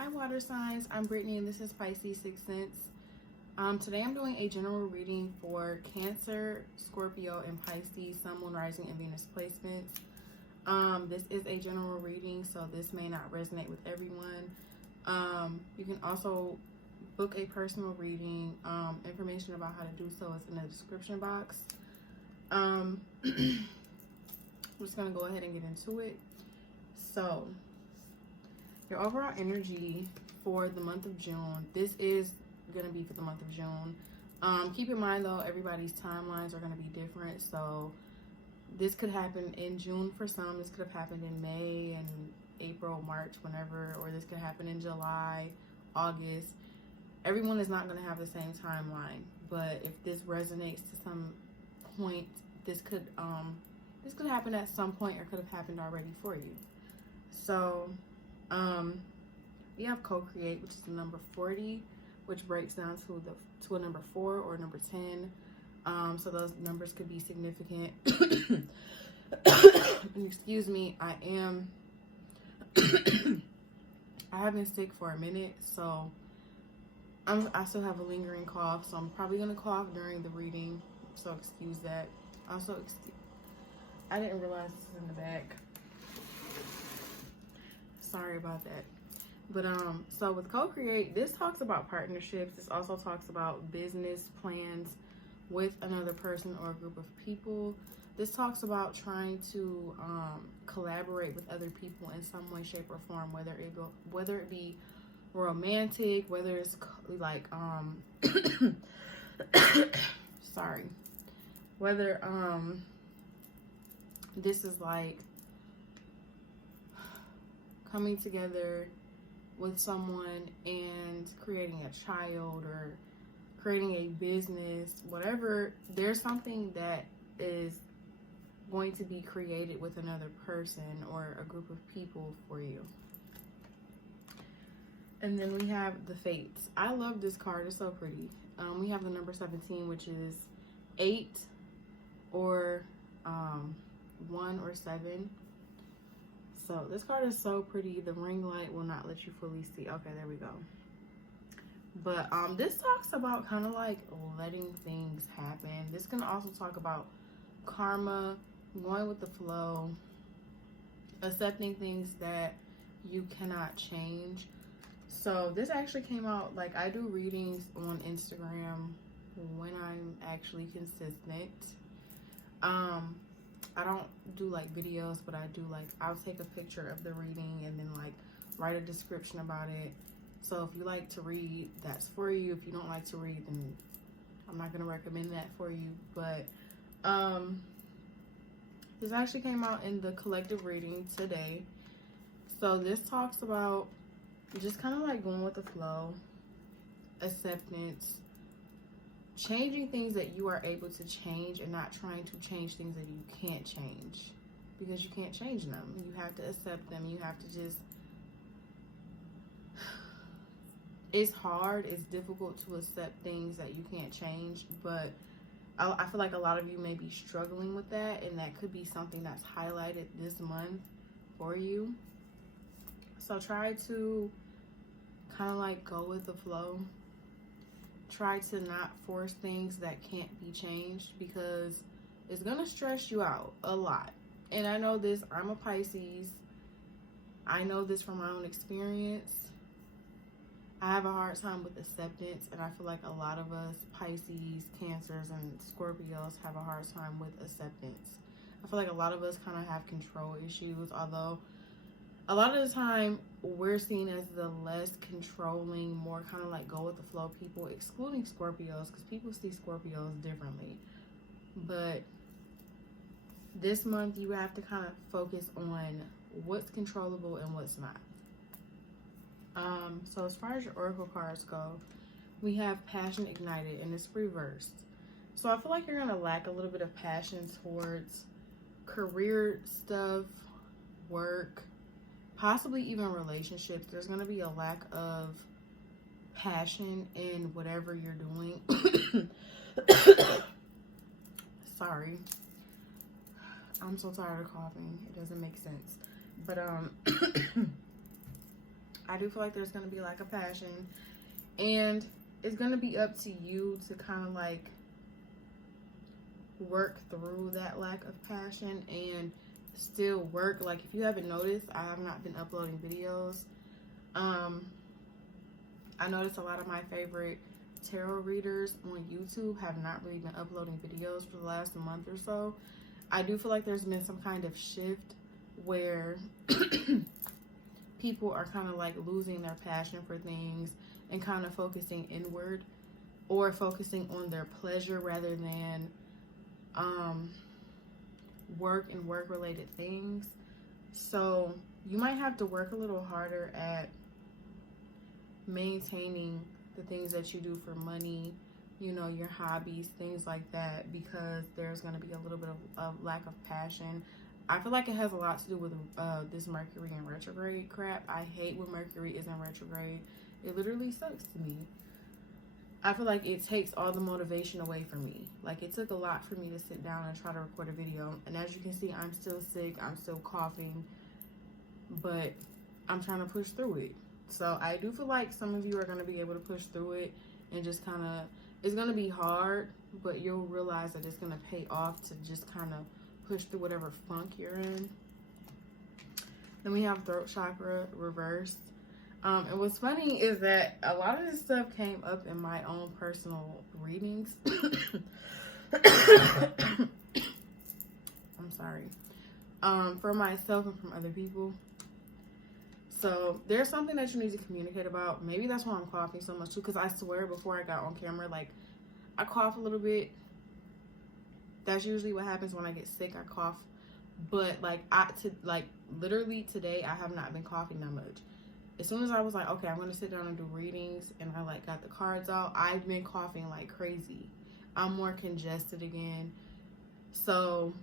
Hi water signs, I'm Brittany and this is Pisces 6 Sense. Today I'm doing a general reading for Cancer, Scorpio, and Pisces, Sun, Moon, Rising, and Venus placements. This is a general reading, so this may not resonate with everyone. You can also book a personal reading. Information about how to do so is in the description box. I'm just going to go ahead and get into it. So, your overall energy for the month of June. This is going to be for the month of June. Keep in mind, though, everybody's timelines are going to be different. So, this could happen in June for some. This could have happened in May and April, March, whenever. Or this could happen in July, August. Everyone is not going to have the same timeline. But if this resonates to some point, this could happen at some point or could have happened already for you. So, we have co-create, which is the number 40, which breaks down to a number 4 or number 10. So those numbers could be significant. And excuse me, I have been sick for a minute, so I still have a lingering cough, so I'm probably gonna cough during the reading. So excuse that. Also, I didn't realize this is in the back. Sorry about that. But so with co-create, this talks about partnerships. This also talks about business plans with another person or a group of people. This talks about trying to collaborate with other people in some way, shape, or form, whether it be romantic, whether it's like sorry, whether this is like coming together with someone and creating a child or creating a business, whatever. There's something that is going to be created with another person or a group of people for you. And then we have the Fates. I love this card. It's so pretty. We have the number 17, which is 8 or 1 or 7. So this card is so pretty. The ring light will not let you fully see. Okay, there we go. But this talks about kind of like letting things happen. This can also talk about karma, going with the flow, accepting things that you cannot change. So this actually came out, like, I do readings on Instagram when I'm actually consistent. I don't do like videos, but I do like, I'll take a picture of the reading and then like write a description about it. So if you like to read, that's for you. If you don't like to read, then I'm not going to recommend that for you. But this actually came out in the collective reading today. So this talks about just kind of like going with the flow, acceptance, changing things that you are able to change and not trying to change things that you can't change, because you can't change them. You have to accept them. You have to just, it's hard, it's difficult to accept things that you can't change, but I feel like a lot of you may be struggling with that, and that could be something that's highlighted this month for you. So try to kind of like go with the flow. Try to not force things that can't be changed, because it's gonna stress you out a lot. And I know this, I'm a Pisces. I know this from my own experience. I have a hard time with acceptance, and I feel like a lot of us Pisces, Cancers, and Scorpios have a hard time with acceptance. I feel like a lot of us kind of have control issues, although a lot of the time we're seen as the less controlling, more kind of like go with the flow people, excluding Scorpios, because people see Scorpios differently. But this month you have to kind of focus on what's controllable and what's not. So as far as your oracle cards go, we have passion ignited, and it's reversed. So I feel like you're going to lack a little bit of passion towards career stuff, work, possibly even relationships. There's going to be a lack of passion in whatever you're doing. Sorry. I'm so tired of coughing. It doesn't make sense. But I do feel like there's going to be a lack of passion, and it's going to be up to you to kind of like work through that lack of passion and still work. Like, if you haven't noticed, I have not been uploading videos. I noticed a lot of my favorite tarot readers on YouTube have not really been uploading videos for the last month or so. I do feel like there's been some kind of shift where people are kind of like losing their passion for things and kind of focusing inward, or focusing on their pleasure rather than work and work related things. So you might have to work a little harder at maintaining the things that you do for money, you know, your hobbies, things like that, because there's going to be a little bit of lack of passion. I feel like it has a lot to do with this Mercury in retrograde crap. I hate when Mercury is in retrograde. It literally sucks to me. I feel like it takes all the motivation away from me. Like, it took a lot for me to sit down and try to record a video. And as you can see, I'm still sick. I'm still coughing. But I'm trying to push through it. So I do feel like some of you are going to be able to push through it and just kind of, it's going to be hard, but you'll realize that it's going to pay off to just kind of push through whatever funk you're in. Then we have throat chakra reversed. And what's funny is that a lot of this stuff came up in my own personal readings. I'm sorry. For myself and from other people. So there's something that you need to communicate about. Maybe that's why I'm coughing so much too, because I swear before I got on camera, like, I cough a little bit. That's usually what happens when I get sick. I cough. But literally today, I have not been coughing that much. As soon as I was like, okay, I'm going to sit down and do readings, and I like got the cards out, I've been coughing like crazy. I'm more congested again. So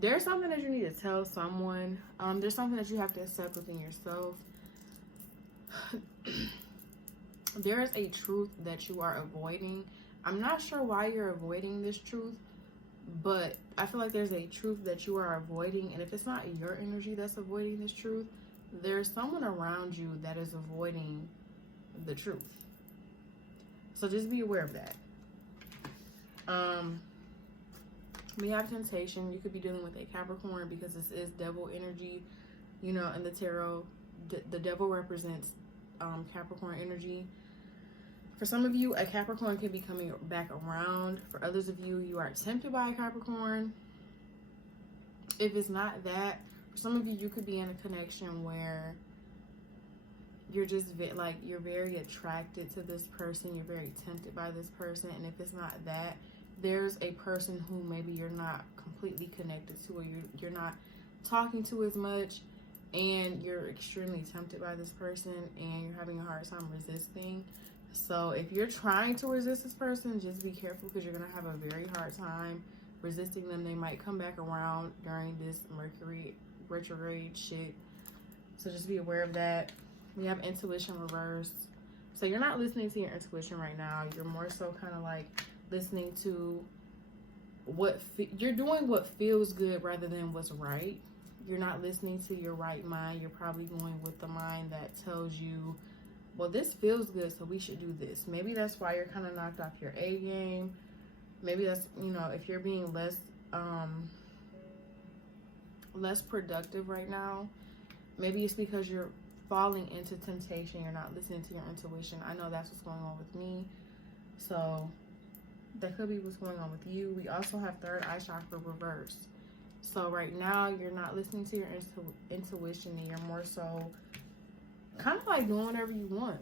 there's something that you need to tell someone. There's something that you have to accept within yourself. There is a truth that you are avoiding. I'm not sure why you're avoiding this truth, but I feel like there's a truth that you are avoiding. And if it's not your energy that's avoiding this truth, there's someone around you that is avoiding the truth. So just be aware of that. We have temptation. You could be dealing with a Capricorn because this is devil energy. You know, in the tarot, the devil represents Capricorn energy. For some of you, a Capricorn could be coming back around. For others of you, you are tempted by a Capricorn. If it's not that, for some of you, you could be in a connection where you're just you're very attracted to this person. You're very tempted by this person. And if it's not that, there's a person who maybe you're not completely connected to, or you're not talking to as much, and you're extremely tempted by this person and you're having a hard time resisting. So if you're trying to resist this person, just be careful, because you're going to have a very hard time resisting them. They might come back around during this Mercury retrograde shit. So just be aware of that. We have intuition reversed. So you're not listening to your intuition right now. You're more so kind of like listening to you're doing what feels good rather than what's right. You're not listening to your right mind. You're probably going with the mind that tells you, well, this feels good, so we should do this. Maybe that's why you're kind of knocked off your A game. Maybe that's, you know, if you're being less productive right now, maybe it's because you're falling into temptation. You're not listening to your intuition. I know that's what's going on with me. So that could be what's going on with you. We also have third eye chakra reversed. So right now, you're not listening to your intuition, and you're more so kind of like doing whatever you want.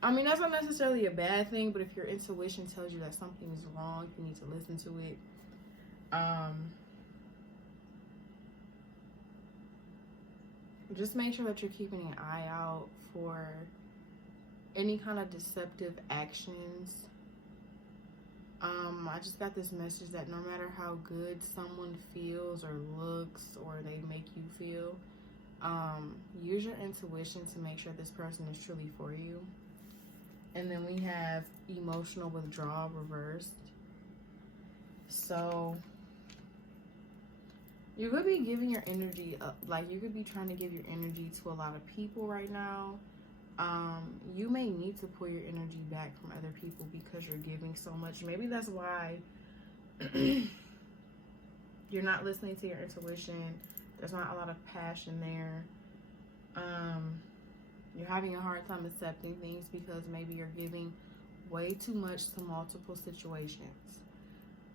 I mean, that's not necessarily a bad thing, but if your intuition tells you that something is wrong, you need to listen to it. Just make sure that you're keeping an eye out for any kind of deceptive actions. I just got this message that no matter how good someone feels or looks or they make you feel, use your intuition to make sure this person is truly for you. And then we have emotional withdrawal reversed. So you could be giving your energy, you could be trying to give your energy to a lot of people right now. You may need to pull your energy back from other people because you're giving so much. Maybe that's why you're not listening to your intuition. There's not a lot of passion there. You're having a hard time accepting things because maybe you're giving way too much to multiple situations.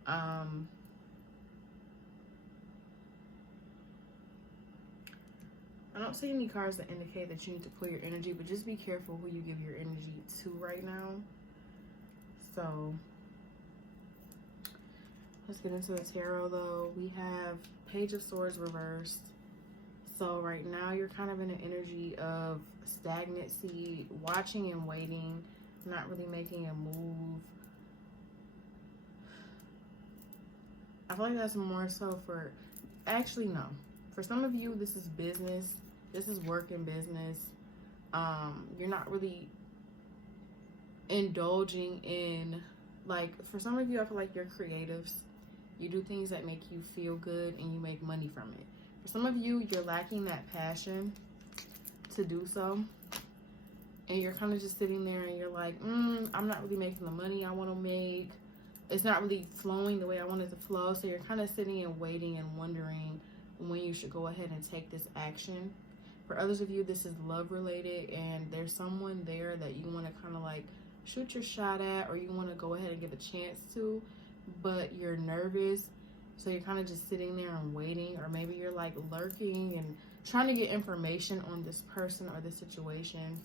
I don't see any cards that indicate that you need to pull your energy, but just be careful who you give your energy to right now. So let's get into the tarot though. We have Page of Swords reversed. So right now you're kind of in an energy of stagnancy, watching and waiting, not really making a move. I feel like that's more so for, actually no. For some of you, this is business. This is work and business. You're not really indulging in, like, for some of you, I feel like you're creatives. You do things that make you feel good and you make money from it. For some of you, you're lacking that passion to do so. And you're kind of just sitting there and you're like, I'm not really making the money I want to make. It's not really flowing the way I want it to flow. So you're kind of sitting and waiting and wondering when you should go ahead and take this action. For others of you, this is love related and there's someone there that you want to kind of like shoot your shot at, or you want to go ahead and give a chance to, but you're nervous. So you're kind of just sitting there and waiting, or maybe you're like lurking and trying to get information on this person or this situation.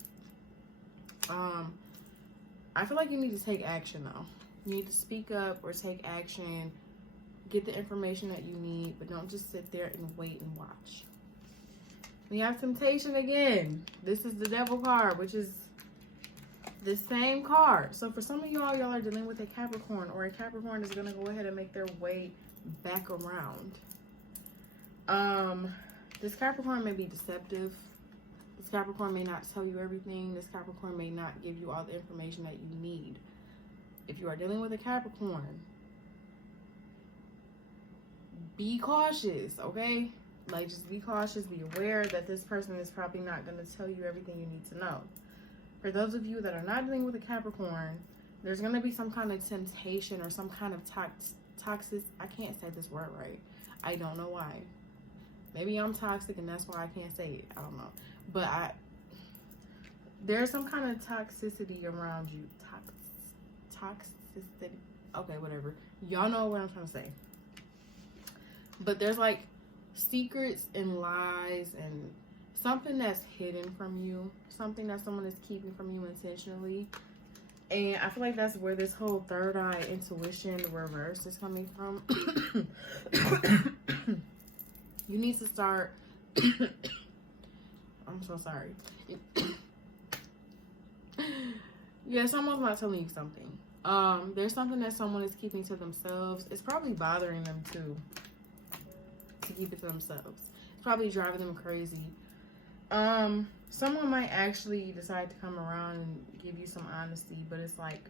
I feel like you need to take action though. You need to speak up or take action, get the information that you need, but don't just sit there and wait and watch. We have Temptation again. This is the Devil card, which is the same card. So for some of y'all are dealing with a Capricorn, or a Capricorn is going to go ahead and make their way back around. This Capricorn may be deceptive. This Capricorn may not tell you everything. This Capricorn may not give you all the information that you need. If you are dealing with a Capricorn, be cautious, okay? Like, just be cautious, be aware that this person is probably not going to tell you everything you need to know. For those of you that are not dealing with a Capricorn, there's going to be some kind of temptation or some kind of toxic. I can't say this word right. I don't know why. Maybe I'm toxic and that's why I can't say it. I don't know. But there's some kind of toxicity around you. Toxicity. Okay, whatever. Y'all know what I'm trying to say. But there's like secrets and lies and something that's hidden from you, something that someone is keeping from you intentionally. And I feel like that's where this whole third eye intuition reverse is coming from. You need to start I'm so sorry. Yeah, someone's not telling you something. There's something that someone is keeping to themselves. It's probably bothering them too, to keep it to themselves. It's probably driving them crazy. Someone might actually decide to come around and give you some honesty, but it's like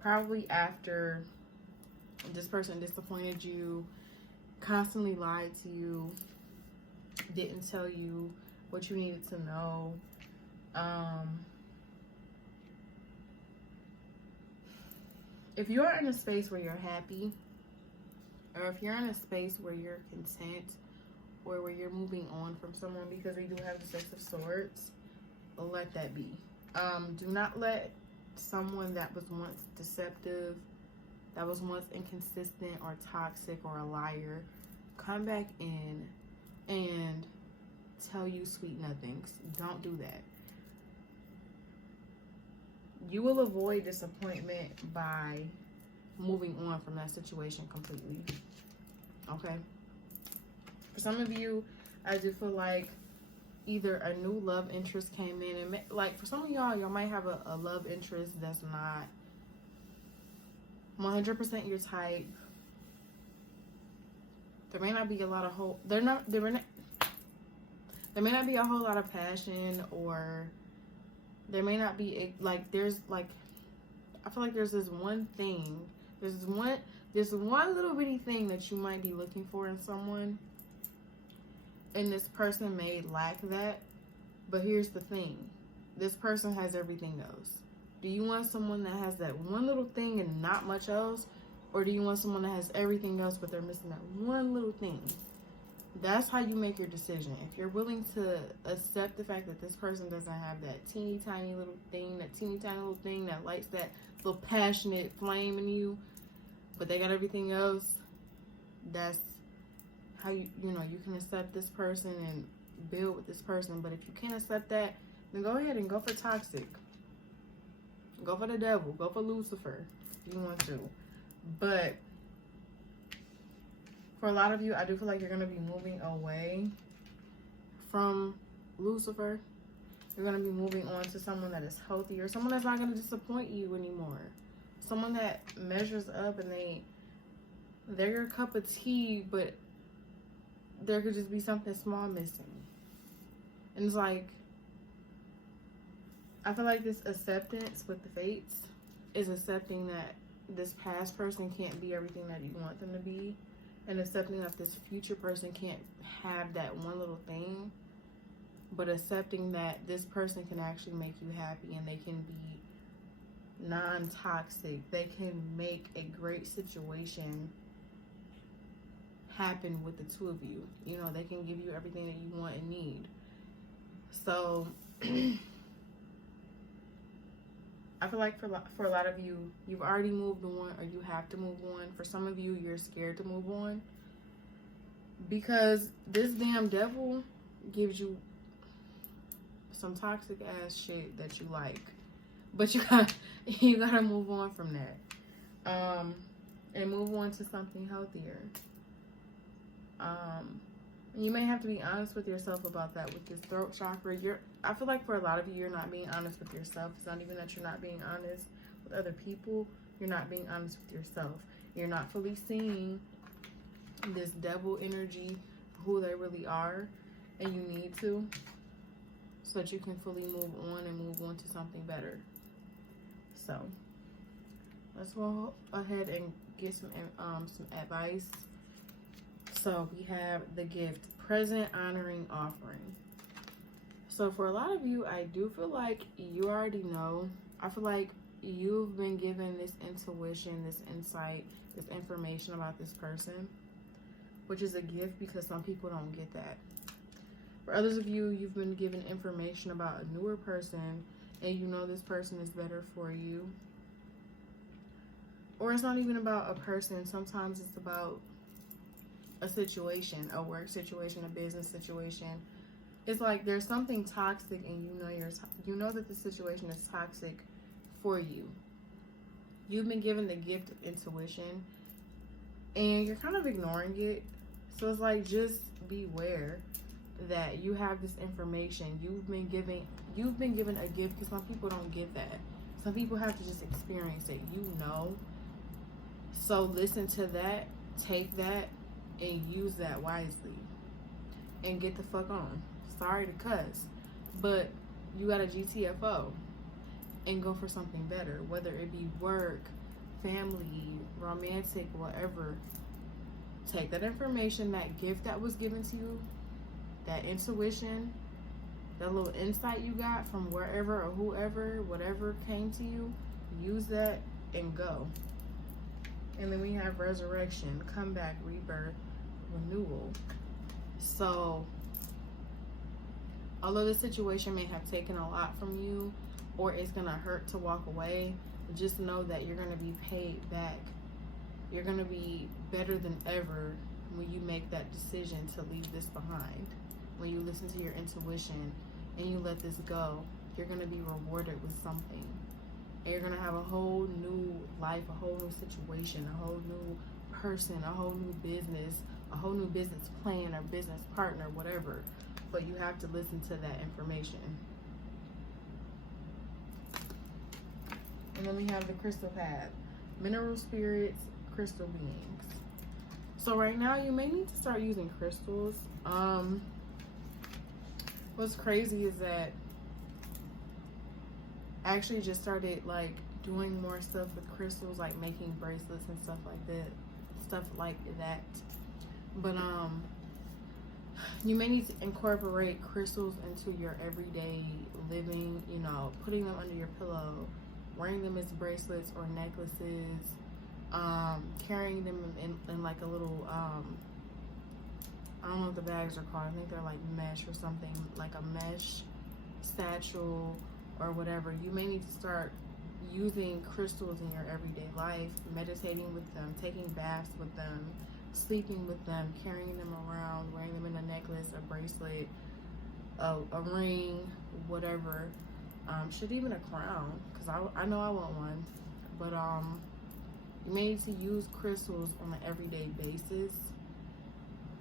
probably after this person disappointed you, constantly lied to you, didn't tell you what you needed to know. If you're in a space where you're happy, or if you're in a space where you're content, or where you're moving on from someone, because they do have the Six of Swords, let that be. Do not let someone that was once deceptive, that was once inconsistent or toxic or a liar, come back in and tell you sweet nothings. Don't do that. You will avoid disappointment by moving on from that situation completely. Okay? For some of you, I do feel like either a new love interest came in, and like for some of y'all might have a love interest that's not 100% your type. There may not be a lot of there may not be a whole lot of passion, or there may not be like there's like, I feel like there's this one thing, there's one little bitty thing that you might be looking for in someone, and this person may lack that. But here's the thing, this person has everything else? Do you want someone that has that one little thing and not much else? Or do you want someone that has everything else but they're missing that one little thing? That's how you make your decision. If you're willing to accept the fact that this person doesn't have that teeny tiny little thing, that lights that little passionate flame in you, but they got everything else, that's how you can accept this person and build with this person. But if you can't accept that, then go ahead and go for toxic. Go for the devil. Go for Lucifer if you want to. But for a lot of you, I do feel like you're going to be moving away from Lucifer. You're going to be moving on to someone that is healthier, someone that's not going to disappoint you anymore, someone that measures up and they're your cup of tea, but there could just be something small missing. And it's like, I feel like this acceptance with the fates is accepting that this past person can't be everything that you want them to be, and accepting that this future person can't have that one little thing, but accepting that this person can actually make you happy, and they can be non-toxic. They can make a great situation happen with the two of you. You know, they can give you everything that you want and need. So I feel like for a lot of you, you've already moved on, or you have to move on. For some of you, you're scared to move on because this damn devil gives you some toxic ass shit that you like, but you gotta move on from that, and move on to something healthier. You may have to be honest with yourself about that with this throat chakra. I feel like for a lot of you, you're not being honest with yourself. It's not even that you're not being honest with other people. You're not being honest with yourself. You're not fully seeing this devil energy, who they really are, and you need to, so that you can fully move on and move on to something better. So let's go ahead and get some advice. So we have the gift, present honoring offering. So for a lot of you, I do feel like you already know. I feel like you've been given this intuition, this insight, this information about this person, which is a gift because some people don't get that. For others of you, you've been given information about a newer person, and you know this person is better for you. Or it's not even about a person. Sometimes it's about a situation, a work situation, a business situation. It's like there's something toxic, and you know that the situation is toxic for you. You've been given the gift of intuition, and you're kind of ignoring it. So it's like, just beware that you have this information. You've been given a gift, because some people don't get that. Some people have to just experience it. So listen to that, take that, and use that wisely, and get the fuck on. Sorry to cuss, but you got a GTFO and go for something better, whether it be work, family, romantic, whatever. Take that information, that gift that was given to you, that intuition, that little insight you got from wherever or whoever, whatever came to you, use that and go. And then we have resurrection, comeback, rebirth, renewal. So although this situation may have taken a lot from you, or it's gonna hurt to walk away, just know that you're gonna be paid back. You're gonna be better than ever when you make that decision to leave this behind. When you listen to your intuition and you let this go, you're gonna be rewarded with something. And you're gonna have a whole new life, a whole new situation, a whole new person, a whole new business plan or business partner, whatever. But you have to listen to that information. And then we have the crystal path, mineral spirits, crystal beings. So right now you may need to start using crystals. What's crazy is that I actually just started like doing more stuff with crystals, like making bracelets and stuff like that. But You may need to incorporate crystals into your everyday living, you know, putting them under your pillow, wearing them as bracelets or necklaces, carrying them in like a little, I don't know what the bags are called. I think they're like mesh or something, like a mesh satchel or whatever. You may need to start using crystals in your everyday life, meditating with them, taking baths with them, sleeping with them, carrying them around, wearing them in a necklace, a bracelet, a ring, whatever. Should even a crown, because I know I want one. But you may need to use crystals on an everyday basis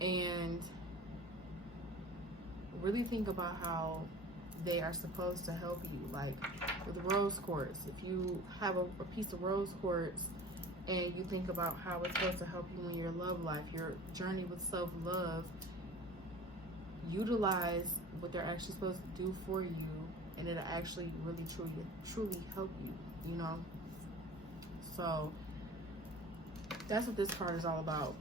and really think about how they are supposed to help you. Like with rose quartz, if you have a piece of rose quartz and you think about how it's supposed to help you in your love life, your journey with self-love, utilize what they're actually supposed to do for you, and it'll actually really truly help you, you know. So that's what this card is all about.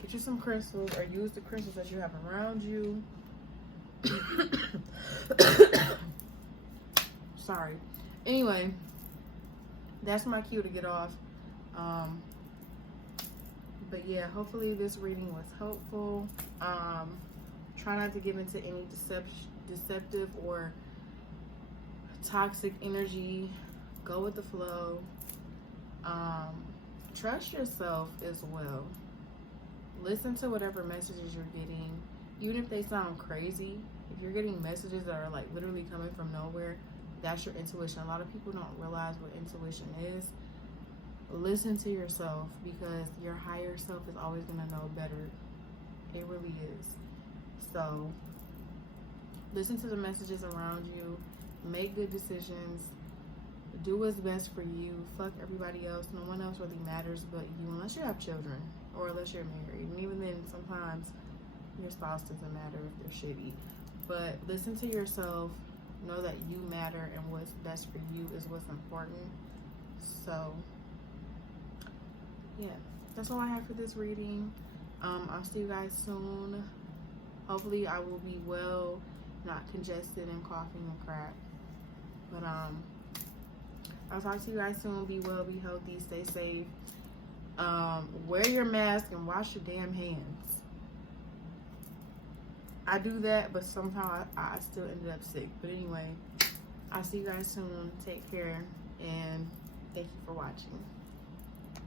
Get you some crystals, or use the crystals that you have around you. Sorry. Anyway, that's my cue to get off. But yeah, hopefully this reading was helpful. Try not to give into any deceptive or toxic energy. Go with the flow. Trust yourself as well. Listen to whatever messages you're getting, even if they sound crazy. If you're getting messages that are like literally coming from nowhere, that's your intuition. A lot of people don't realize what intuition is. Listen to yourself, because your higher self is always going to know better. It really is. So listen to the messages around you, make good decisions, do what's best for you. Fuck everybody else. No one else really matters but you, unless you have children or unless you're married. And even then, sometimes your spouse doesn't matter if they're shitty. But listen to yourself. Know that you matter, and what's best for you is what's important. So yeah, that's all I have for this reading. I'll see you guys soon. Hopefully I will be well, not congested and coughing and crap. But I'll talk to you guys soon. Be well, be healthy, stay safe. Wear your mask and wash your damn hands. I do that, but somehow I still ended up sick. But anyway, I'll see you guys soon. Take care, and thank you for watching.